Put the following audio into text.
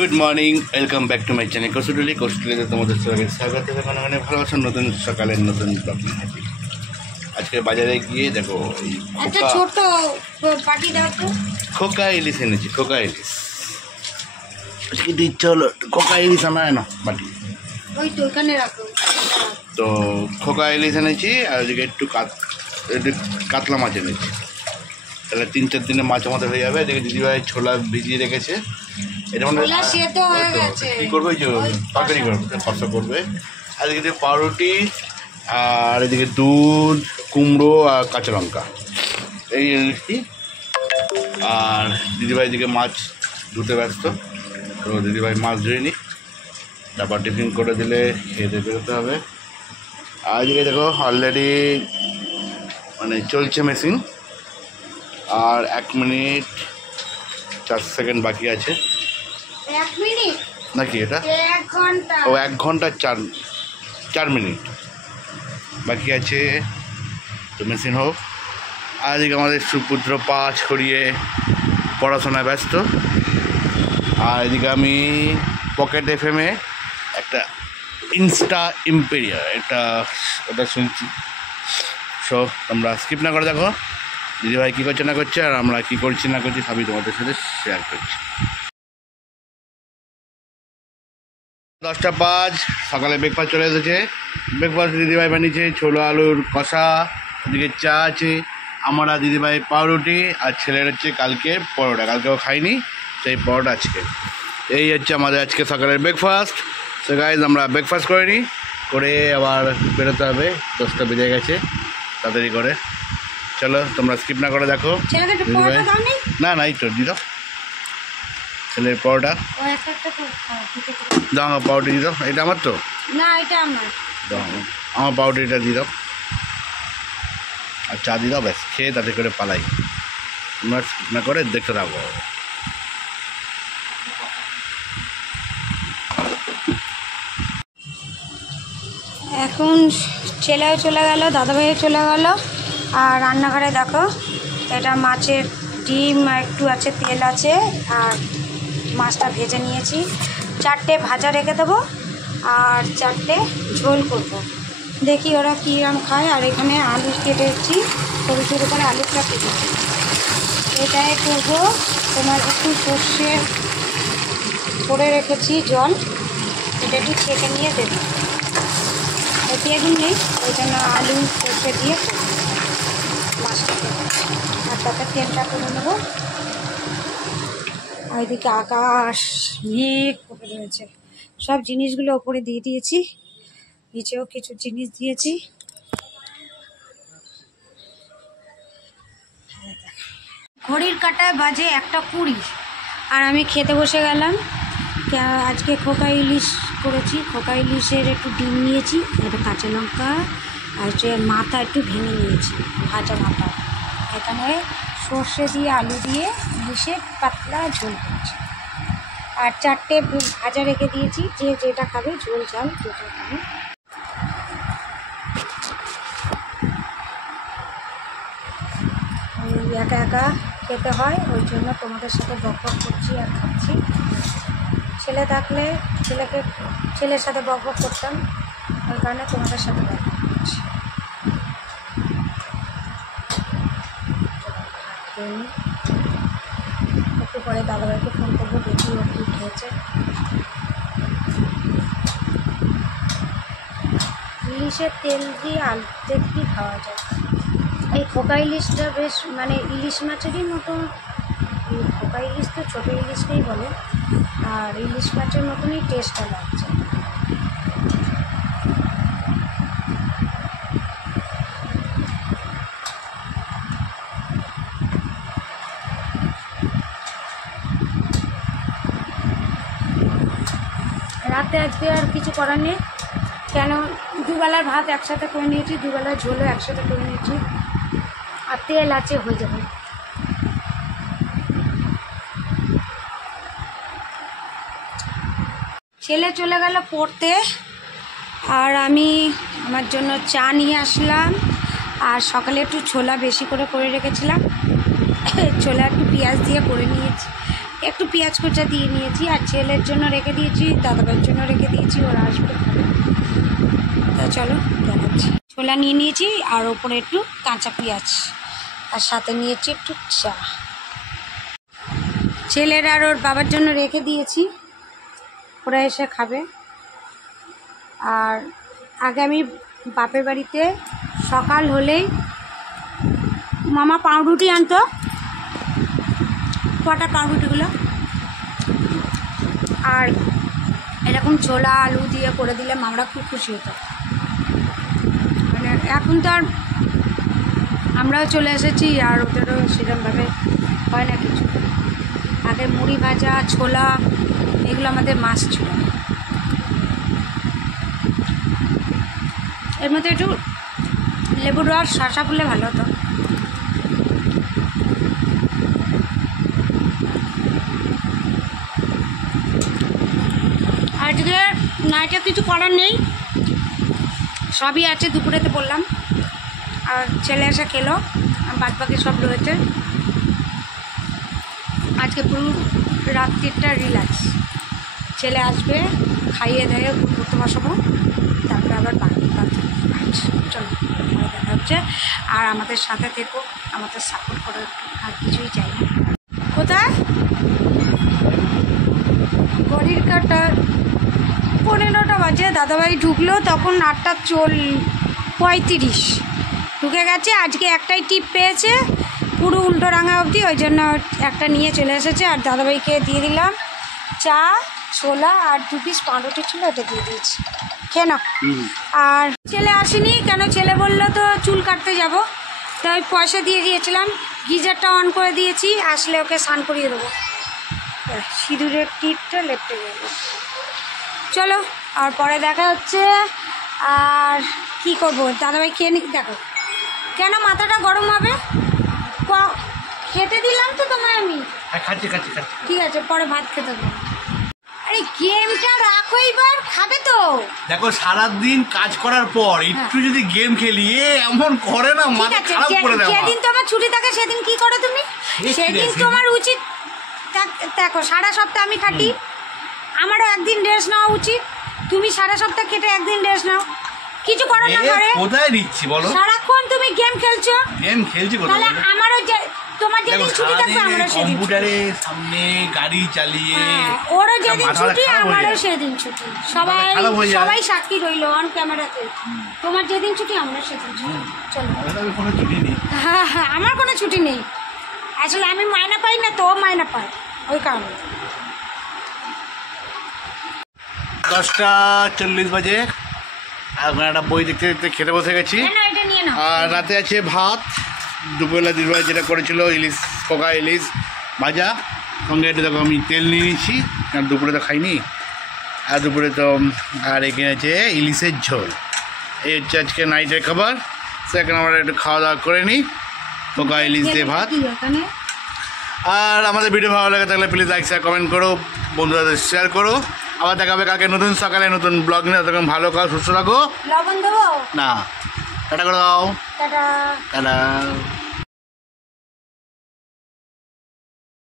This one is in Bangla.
Good morning, welcome back to my channel কৌশলী তোমাদের সবাইকে স্বাগত। এখন মানে ভালোবাসার নতুন সকালের নতুন ব্লগ নিয়ে হাজির। আজকে বাজারে গিয়ে দেখো একটা ছোট পাটি দাও তো। খোকা ইলিশ এনেছি, খোকা ইলিশ আজকে দিচ্ছে হলো। খোকা ইলিশ আমার এনো বাটি, ওই তো ওখানে রাখো। তো খোকা ইলিশ এনেছি আর ওদিকে একটু কাতলা মাছ এনেছি। তাহলে 3-4 দিনে মাছ আমাদের হয়ে যাবে। এদিকে দিদিভাই ছোলা ভিজিয়ে রেখেছে। এটা মানে কী করবে, ওই যে তরকারি করবে, কষা করবে। আর এদিকে পাউরুটি, আর এদিকে দুধ, কুমড়ো আর কাঁচা লঙ্কা এই এনেছি। আর দিদিভাই এদিকে মাছ ধুতে ব্যস্ত, তো দিদিভাই মাছ ধুয়ে নি, তারপর টিফিন করে দিলে খেয়ে দিয়ে বেরোতে হবে। আর এদিকে দেখো অলরেডি মানে চলছে মেশিন, আর 1 মিনিট 4 সেকেন্ড বাকি আছে। 1 মিনিট নাকি এটা 1 ঘন্টা? ও 1 ঘন্টা 4 মিনিট বাকি আছে, তো মেশিন হোক। আর এদিকে আমাদের সুপুত্র পা ছড়িয়ে পড়াশোনায় ব্যস্ত। আর এদিকে আমি পকেট FM-এ একটা ইনস্টা ইম্পেরিয়া ওটা শুনছি। সো তোমরা স্কিপ না করে দেখো দিদিভাই কী করছে না করছে, আর আমরা কী করছি না করছি সবই তোমাদের সাথে শেয়ার করছি। 10:05 সকালে ব্রেকফাস্ট চলে এসেছে। ব্রেকফাস্ট দিদিভাই বানিয়েছে ছোলা আলুর কষা, ওদিকে চা আছে, আমরা দিদিভাই পাউরুটি, আর ছেলের হচ্ছে কালকে পরোটা, কালকেও খাইনি সেই পরোটা আজকে। এই হচ্ছে আমাদের আজকে সকালের ব্রেকফাস্ট। সো গাইজ আমরা ব্রেকফাস্ট করে নিই, করে আবার বেরোতে হবে। 10টা বেজে গেছে, তাড়াতাড়ি করে চলো তোমরা স্কিপ না করে দেখো। না এই তো দিদি ছেলের পরোটা দাও, আমার পাউরুটি দিয়ে দাও। এটা আমার তো না, এটা আমার। দাও আমার পাউরুটিটা দিয়ে দাও, আর চা দিয়ে দাও। ব্যাস খেয়ে তাতে করে পালাই। তোমরা স্কিপ না করে দেখতে থাকো। এখন ছেলেও চলে গেল, দাদাভাইও চলে গেল। আর রান্নাঘরে দেখো, এটা মাছের ডিম একটু আছে, তেল আছে, আর মাছটা ভেজে নিয়েছি। 4টে ভাজা রেখে দেবো আর 4টে ঝোল করব। দেখি ওরা কীরকম খায়। আর এখানে আলু কেটেছি, সরু সরু করে আলুটা কেটেছি। এটাই করবো। তোমার একটু সর্ষে করে রেখেছি জল, এটা একটু ছেঁকে নিয়ে দেবো। পেঁয়াজু নেই, ওই জন্য আলু সর্ষে দিয়ে মাছটাকে, আর তাতে তেলটা করে নেবো। আর এদিকে আকাশ মেঘ করে রয়েছে। সব জিনিসগুলো ওপরে দিয়ে দিয়েছি, নিচেও কিছু জিনিস দিয়েছি। ঘড়ির কাঁটায় বাজে 1:20, আর আমি খেতে বসে গেলাম। আজকে খোকা ইলিশ করেছি। খোকা ইলিশের একটু ডিম নিয়েছি, একটা কাঁচা লঙ্কা, আর হচ্ছে মাথা একটু ভেঙে নিয়েছি, ভাজা মাথা। এখানে সর্ষে দিয়ে আলু দিয়ে ইলিশের পাতলা ঝোল করেছি। আর 4টে ভাজা রেখে দিয়েছি, যে যেটা খাবে, ঝোল ঝাল যেটা খাবে। একা একা খেতে হয়, ওই জন্য তোমাদের সাথে বক করছি আর খাচ্ছি। ছেলে থাকলে ছেলের সাথে বক করতাম, ওই কারণে তোমাদের সাথে বক করছি। একটু পরে দাদাভাইকে ফোন করবো, দেখি ও কী খেয়েছে। ইলিশের তেল দিয়ে আলুতে কি খাওয়া যায়। এই খোকা ইলিশটা বেশ মানে ইলিশ মাছেরই মতো। খোকা ইলিশ তো ছোটো ইলিশকেই বলে, আর ইলিশ মাছের মতনই টেস্টটা লাগছে। রাতে আজকে আর কিছু করার নেই, কেন দুবেলার ভাত একসাথে করে নিয়েছি, দুবেলার ঝোলও একসাথে করে নিয়েছি, আর তেল আছে, হয়ে যাবে। ছেলে চলে গেল পড়তে, আর আমি আমার জন্য চা নিয়ে আসলাম। আর সকালে একটু ছোলা বেশি করে রেখেছিলাম, ছোলা একটু পেঁয়াজ দিয়ে করে নিয়েছি, একটু পেঁয়াজ কুচা দিয়ে নিয়েছি, আর ছেলের জন্য রেখে দিয়েছি, দাদাভাইয়ের জন্য রেখে দিয়েছি, ওরা আসবে খাবে। তা চলো দেখাচ্ছি। ছোলা নিয়ে নিয়েছি আর ওপরে একটু কাঁচা পেঁয়াজ, আর সাথে নিয়েছি একটু চা। ছেলের আর ওর বাবার জন্য রেখে দিয়েছি, ওরা এসে খাবে। আর আগে আমি বাপের বাড়িতে সকাল হলেই মামা পাউরুটি আনতো, কটা পাউরুটিগুলো, আর এরকম ছোলা আলু দিয়ে করে দিলে মামরা খুব খুশি হতো। মানে এখন তো আর আমরাও চলে এসেছি, আর ওদেরও সেরকমভাবে হয় না কিছু। আগে মুড়ি ভাজা, ছোলা, এগুলো আমাদের মাছ ছিল। এর মধ্যে একটু লেবুর রস, শসা পড়লে ভালো হতো। আজকে নাইটে কিছু করার নেই, সবই আছে, দুপুরেতে বললাম। আর ছেলে এসে খেলো, আর বাদ বাকি সব রয়েছে। আজকে পুরো রাত্রিটা রিল্যাক্স। ছেলে আসবে, খাইয়ে দেয়ে ঘুরতে বসাবো, তারপরে আবার বাকি চলো দেখা হচ্ছে। আর আমাদের সাথে থেকো, আমাদের সাপোর্ট করো, আর কিছুই চাই না। কোথায় ঘড়ির কাটা 15টা বাজে, দাদাভাই ঢুকলো তখন 8:35 ঢুকে গেছে। আজকে একটাই টিপ পেয়েছে, পুরো উল্টো রাঙা অবধি, ওই জন্য একটা নিয়ে চলে এসেছে। আর দাদাভাইকে দিয়ে দিলাম চা, ছোলা আর 2 পিস পাউরুটি ছিল, এটা দিয়ে দিয়েছি, খেয়ে নাও। আর ছেলে আসেনি কেন, ছেলে বললো তো চুল কাটতে যাব, তাই পয়সা দিয়ে দিয়েছিলাম। গিজারটা অন করে দিয়েছি, আসলে ওকে স্নান করিয়ে দেবো। সিঁদুরের টিপটা লেপটে গেল। চলো, আর পরে দেখা হচ্ছে। আর কি করবো, দাদাভাই খেয়ে নি। দেখো কেন মাথাটা গরম হবে, খেতে দিলাম তো তোমায় আমি। খাচ্ছি। ঠিক আছে, পরে ভাত খেতে দেবো। আরে গেমটা রাখো, এবার খাবে তো। দেখো সারাদিন কাজ করার পর একটু যদি গেম খেলি, এমন করে না, মাথা খারাপ করে দেয়। যেদিন তোমার ছুটি থাকে সেদিন কি করো তুমি, সেদিন তোমার উচিত। দেখো সারা সপ্তাহ আমি খাটি, আমারও একদিন রেস্ট নেওয়া উচিত। তুমি সারা সপ্তাহ কেটে একদিন রেস্ট নাও, কিছু করো না ঘরে। কোথায় দিচ্ছি বলো, সারাক্ষণ তুমি গেম খেলছো। গেম খেলছি কোথায়? তাহলে আমারও তোমার যেদিন ছুটি থাকবে আমারও সেদিন কম্পিউটারের সামনে গাড়ি চালিয়ে, ওরও যেদিন ছুটি আমারও সেদিন ছুটি। সবাই সাক্ষী রইল অন ক্যামেরাতে, তোমার যেদিন ছুটি আমারও সেদিন ছুটি। চলো, কোনো ছুটি নেই। হ্যাঁ, আমার কোনো ছুটি নেই। আসলে আমি মায়না পাই না তো, ও মায়না পায়, ওই কারণে। 10:40 বাজে, এখন একটা বই দেখতে দেখতে খেতে বসে গেছি। আর রাতে আছে ভাত, দুপুরবেলা দিদিভাই যেটা করেছিল ইলিশ, পোকা ইলিশ ভাজা, সঙ্গে একটু দেখো আমি তেল নিয়ে নিয়েছি, কারণ দুপুরে তো খাইনি। আর দুপুরে তো আর এখানে আছে ইলিশের ঝোল। এই হচ্ছে আজকে নাইটের খাবার। সেখানে আমরা একটু খাওয়া দাওয়া করে নিই, পোকা ইলিশ দিয়ে ভাত। আর আমাদের ভিডিও ভালো লাগে থাকলে প্লিজ লাইক শেয়ার কমেন্ট করো, বন্ধুদের শেয়ার করো। আবার দেখা হবে কালকে নতুন সকালে নতুন ব্লগ নিয়ে। ততক্ষণ ভালো খাও, সুস্থ থাকো। লবণ দেবো না, টাটা করে দাও, টাটা। টাটা।